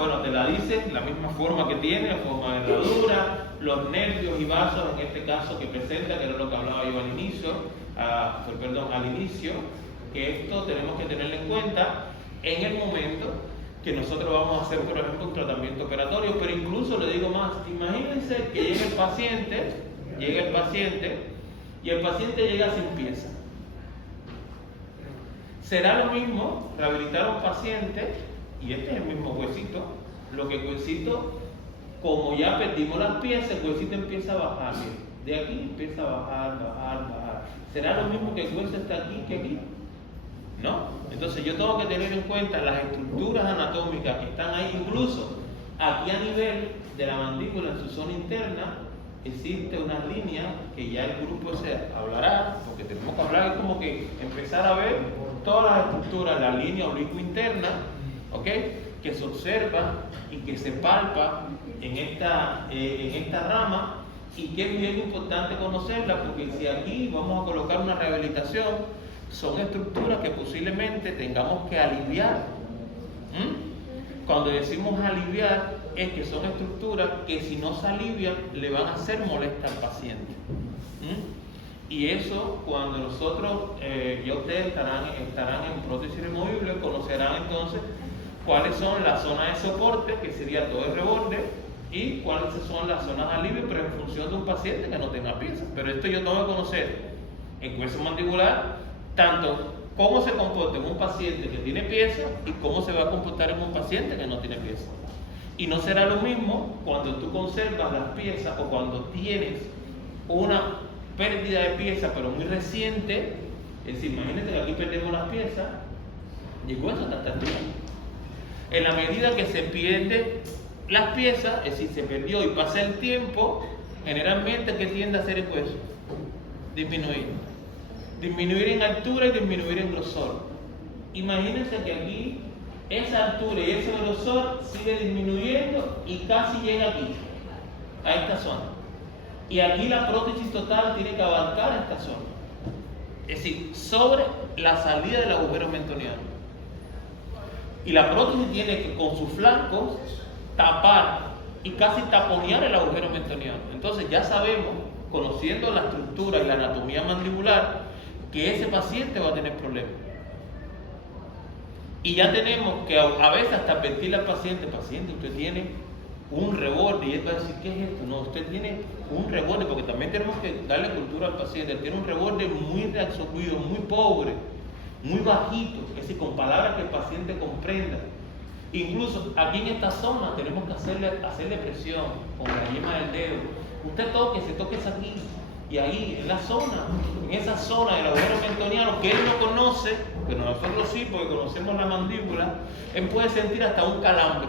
bueno, te la dice la misma forma que tiene, forma de herradura, los nervios y vasos, en este caso que presenta, que era lo que hablaba yo al inicio, que esto tenemos que tenerlo en cuenta en el momento que nosotros vamos a hacer, por ejemplo, un tratamiento operatorio. Pero incluso le digo más, imagínense que llega el paciente y el paciente llega sin pieza. Será lo mismo rehabilitar a un paciente, y este es el mismo huesito, lo que el huesito, como ya perdimos las piezas, el huesito empieza a bajar, de aquí empieza a bajar. ¿Será lo mismo que el hueso está aquí que aquí? ¿No? Entonces yo tengo que tener en cuenta las estructuras anatómicas que están ahí, incluso aquí a nivel de la mandíbula, en su zona interna, existe una línea que ya el grupo se hablará, porque tenemos que hablar, es como que empezar a ver todas las estructuras, la línea oblicuo interna, ¿ok?, que se observa y que se palpa en esta rama, y que es bien importante conocerla, porque si aquí vamos a colocar una rehabilitación, son estructuras que posiblemente tengamos que aliviar. Cuando decimos aliviar, es que son estructuras que si no se alivian le van a hacer molestas al paciente. Y eso, cuando nosotros, ya ustedes estarán en prótesis removible, conocerán entonces cuáles son las zonas de soporte, que sería todo el reborde, y cuáles son las zonas de alivio, pero en función de un paciente que no tenga pieza. Pero esto yo tengo que conocer el hueso mandibular, tanto cómo se comporta en un paciente que tiene pieza y cómo se va a comportar en un paciente que no tiene pieza. Y no será lo mismo cuando tú conservas las piezas o cuando tienes una pérdida de pieza, pero muy reciente. Es decir, imagínate que aquí perdemos las piezas y el hueso está activo. En la medida que se pierden las piezas, es decir, se perdió y pasa el tiempo, generalmente, ¿qué tiende a hacer el hueso? Disminuir en altura y disminuir en grosor. Imagínense que aquí esa altura y ese grosor sigue disminuyendo y casi llega aquí, a esta zona. Y aquí la prótesis total tiene que abarcar esta zona. Es decir, sobre la salida del agujero mentoniano. Y la prótesis tiene que, con sus flancos, tapar y casi taponear el agujero mentoniano. Entonces ya sabemos, conociendo la estructura y la anatomía mandibular, que ese paciente va a tener problemas. Y ya tenemos que a veces hasta advertirle al paciente, usted tiene un reborde, y él va a decir, ¿qué es esto? No, usted tiene un reborde, porque también tenemos que darle cultura al paciente. Él tiene un reborde muy reabsorbido, muy pobre, muy bajito, es decir, con palabras que el paciente comprenda. Incluso aquí en esta zona tenemos que hacerle presión con la yema del dedo. Usted toque aquí. Y ahí, en esa zona del agujero mentoniano que él no conoce, pero nosotros sí, porque conocemos la mandíbula, él puede sentir hasta un calambre.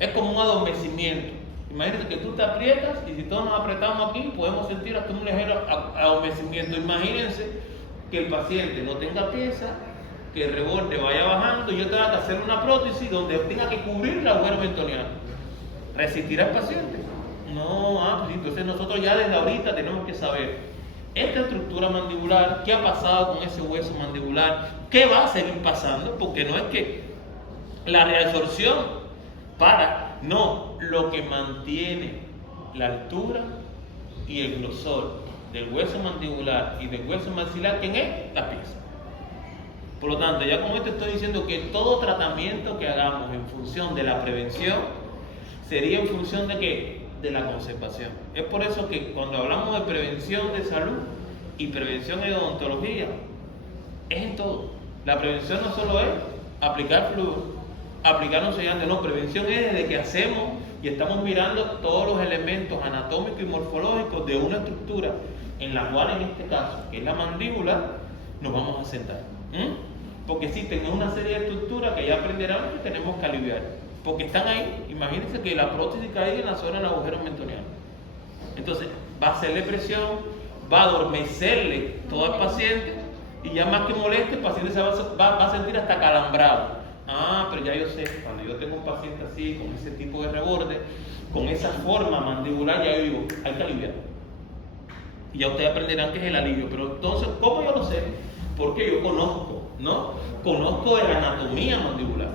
Es como un adormecimiento. Imagínate que tú te aprietas y si todos nos apretamos aquí, podemos sentir hasta un ligero adormecimiento. Imagínense que el paciente no tenga pieza, que el reborde vaya bajando y yo tenga que hacer una prótesis donde tenga que cubrir el agujero mentoniano. ¿Resistirá el paciente? No, pues entonces nosotros ya desde ahorita tenemos que saber esta estructura mandibular, qué ha pasado con ese hueso mandibular, qué va a seguir pasando, porque no es que la reabsorción no, lo que mantiene la altura y el grosor del hueso mandibular y del hueso maxilar, ¿quién es? La pieza. Por lo tanto, ya con esto estoy diciendo que todo tratamiento que hagamos en función de la prevención sería en función de ¿qué? De la conservación. Es por eso que cuando hablamos de prevención de salud y prevención de odontología, es en todo. La prevención no solo es aplicar flúor, aplicar un sellante, no, prevención es desde que hacemos y estamos mirando todos los elementos anatómicos y morfológicos de una estructura en la cual, en este caso, que es la mandíbula, nos vamos a sentar. Porque existen una serie de estructuras que ya aprenderán que tenemos que aliviar. Porque están ahí. Imagínense que la prótesis cae en la zona del agujero mentoniano. Entonces, va a hacerle presión, va a adormecerle todo al paciente, y ya más que moleste, el paciente se va a sentir hasta calambrado. Pero ya yo sé, cuando yo tengo un paciente así, con ese tipo de reborde, con esa forma mandibular, ya yo digo, hay que aliviar. Y ya ustedes aprenderán qué es el alivio. Pero entonces, ¿cómo yo lo sé? Porque yo conozco, ¿no? Conozco de la anatomía mandibular.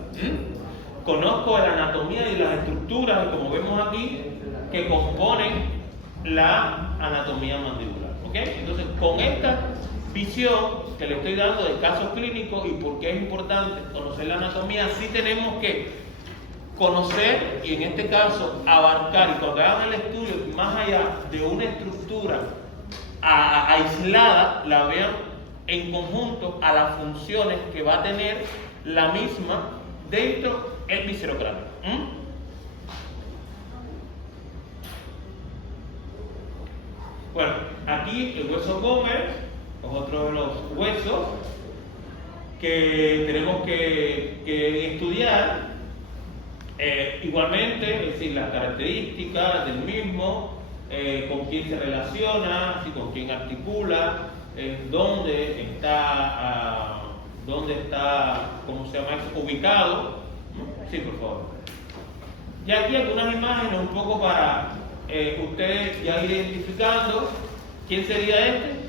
conozco la anatomía y las estructuras, como vemos aquí, que componen la anatomía mandibular. ¿Ok? Entonces, con esta visión que le estoy dando de casos clínicos y por qué es importante conocer la anatomía, sí tenemos que conocer y en este caso abarcar, y cuando hagan el estudio más allá de una estructura aislada, la vean en conjunto a las funciones que va a tener la misma dentro del viscerocráneo. Bueno, aquí el hueso Böhmer es otro de los huesos que tenemos que estudiar. Igualmente, es decir, las características del mismo, con quién se relaciona, con quién articula, dónde está, ¿cómo se llama eso? Ubicado. Sí, por favor. Y aquí algunas imágenes un poco para ustedes ya ir identificando. ¿Quién sería este?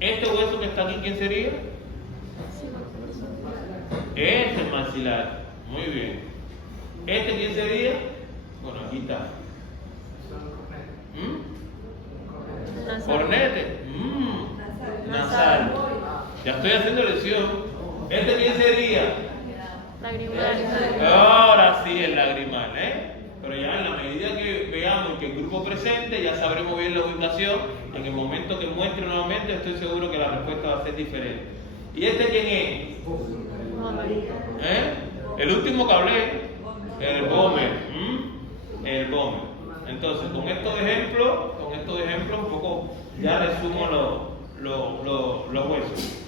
Este hueso que está aquí, ¿quién sería? Este es maxilar. Muy bien. ¿Este quién sería? Bueno, aquí está. Cornete. Nasal. Ya estoy haciendo lesión. ¿Este quién sería? Lagrimal. Ahora sí, el lagrimal, Pero ya en la medida que veamos que el grupo presente, ya sabremos bien la ubicación. En el momento que muestre nuevamente, estoy seguro que la respuesta va a ser diferente. ¿Y este quién es? El último que hablé, el Böhmer. El Böhmer. Entonces, con estos ejemplos un poco ya resumo los huesos.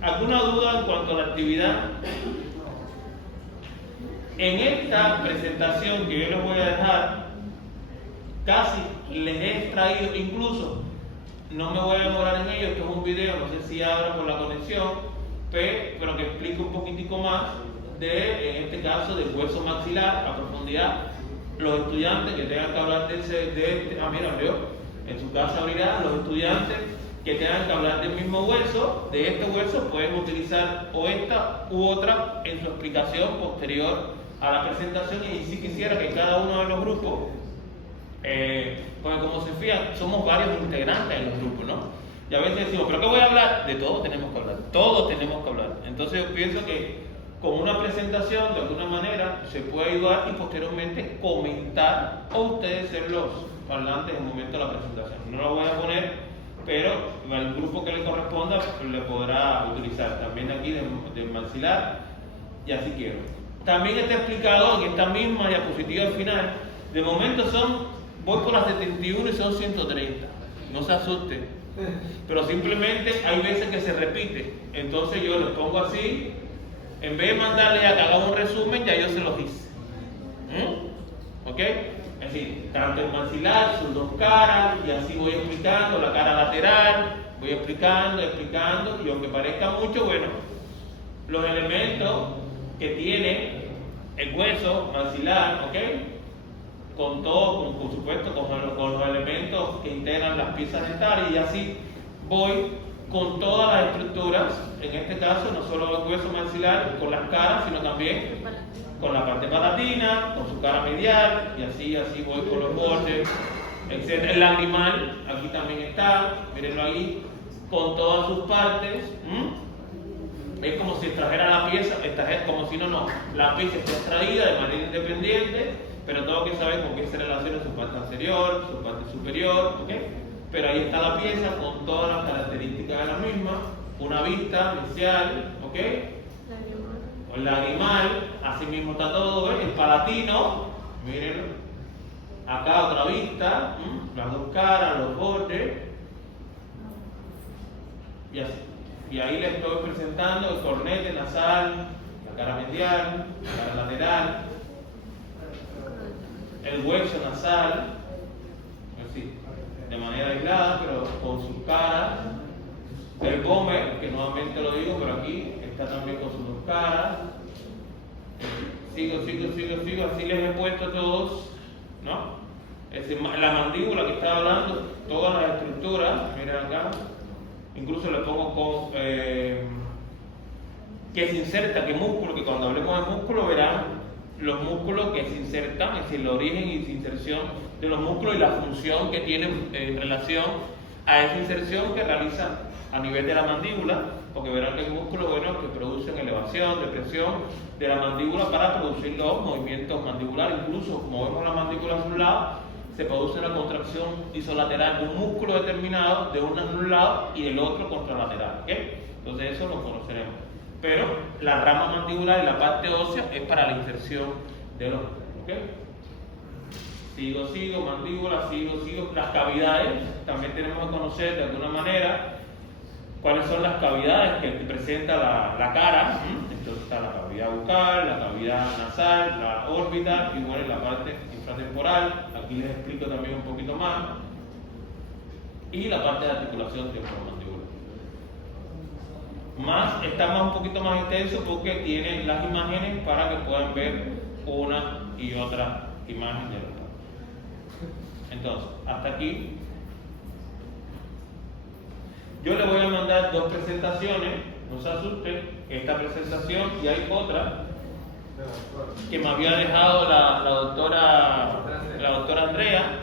¿Alguna duda en cuanto a la actividad? En esta presentación que yo les voy a dejar, casi les he extraído, incluso no me voy a demorar en ello, esto es un video, no sé si abra por la conexión, pero que explique un poquitico más de, en este caso, del hueso maxilar a profundidad. Los estudiantes que tengan que hablar mira, abrió, en su casa abrirá, los estudiantes que tengan que hablar del mismo hueso, de este hueso, pueden utilizar o esta u otra en su explicación posterior a la presentación. Y si quisiera que cada uno de los grupos, porque como se fijan, somos varios integrantes en los grupos, ¿no? Y a veces decimos, ¿pero qué voy a hablar? De todo tenemos que hablar, todos tenemos que hablar. Entonces yo pienso que con una presentación, de alguna manera, se puede ayudar y posteriormente comentar o ustedes ser los parlantes en el momento de la presentación. No lo voy a poner, pero el grupo que le corresponda le podrá utilizar. También aquí del maxilar, y así quiero. También está explicado en esta misma diapositiva al final. De momento voy por las 71 y son 130. No se asusten. Pero simplemente hay veces que se repite. Entonces yo los pongo así. En vez de mandarles a que hagan un resumen, ya yo se los hice. ¿Ok? Es decir, tanto el maxilar, sus dos caras, y así voy explicando, la cara lateral, voy explicando, y aunque parezca mucho, bueno, los elementos que tiene el hueso maxilar, ¿ok? Con todo, por supuesto, con los elementos que integran las piezas dentales, y así voy con todas las estructuras, en este caso no solo el hueso maxilar con las caras, sino también con la parte palatina, con su cara medial, y así voy con los bordes, etc. El lagrimal, aquí también está, mírenlo ahí, con todas sus partes. Es como si extrajera la pieza, como si la pieza está extraída de manera independiente, pero tengo que saber con qué se relaciona su parte anterior, su parte superior, ¿ok? Pero ahí está la pieza con todas las características de la misma, una vista inicial, ¿ok? El lagrimal, así mismo está todo, ¿ves? El palatino, mírenlo, acá otra vista, las dos caras, los bordes, y así. Y ahí les estoy presentando el cornete nasal, la cara medial, la cara lateral, el hueso nasal, así, de manera aislada, pero con sus caras. El Böhmer, que nuevamente lo digo, pero aquí está también con sus dos caras. Sigo, así les he puesto todos, ¿no? Es decir, la mandíbula que estaba hablando, todas las estructuras, miren acá, incluso le pongo que se inserta, que músculo, que cuando hablemos de músculo verán los músculos que se insertan, es decir, el origen y su inserción de los músculos y la función que tienen en relación a esa inserción que realizan a nivel de la mandíbula, porque verán que hay músculos buenos que producen elevación, depresión de la mandíbula para producir los movimientos mandibulares. Incluso movemos la mandíbula hacia un lado, se produce una contracción isolateral de un músculo determinado de un lado y del otro contralateral, ¿ok? Entonces eso lo conoceremos. Pero la rama mandibular y la parte ósea es para la inserción de los músculos, ¿ok? Sigo, mandíbula, sigo. Las cavidades, también tenemos que conocer de alguna manera cuáles son las cavidades que presenta la cara. Entonces está la cavidad bucal, la cavidad nasal, la órbita y bueno, la parte infratemporal. Aquí les explico también un poquito más. Y la parte de articulación temporomandibular. Está un poquito más intenso porque tiene las imágenes para que puedan ver una y otra imagen de la cara. Entonces, hasta aquí. Yo le voy a mandar 2 presentaciones, no se asusten, esta presentación y hay otra que me había dejado la doctora Andrea,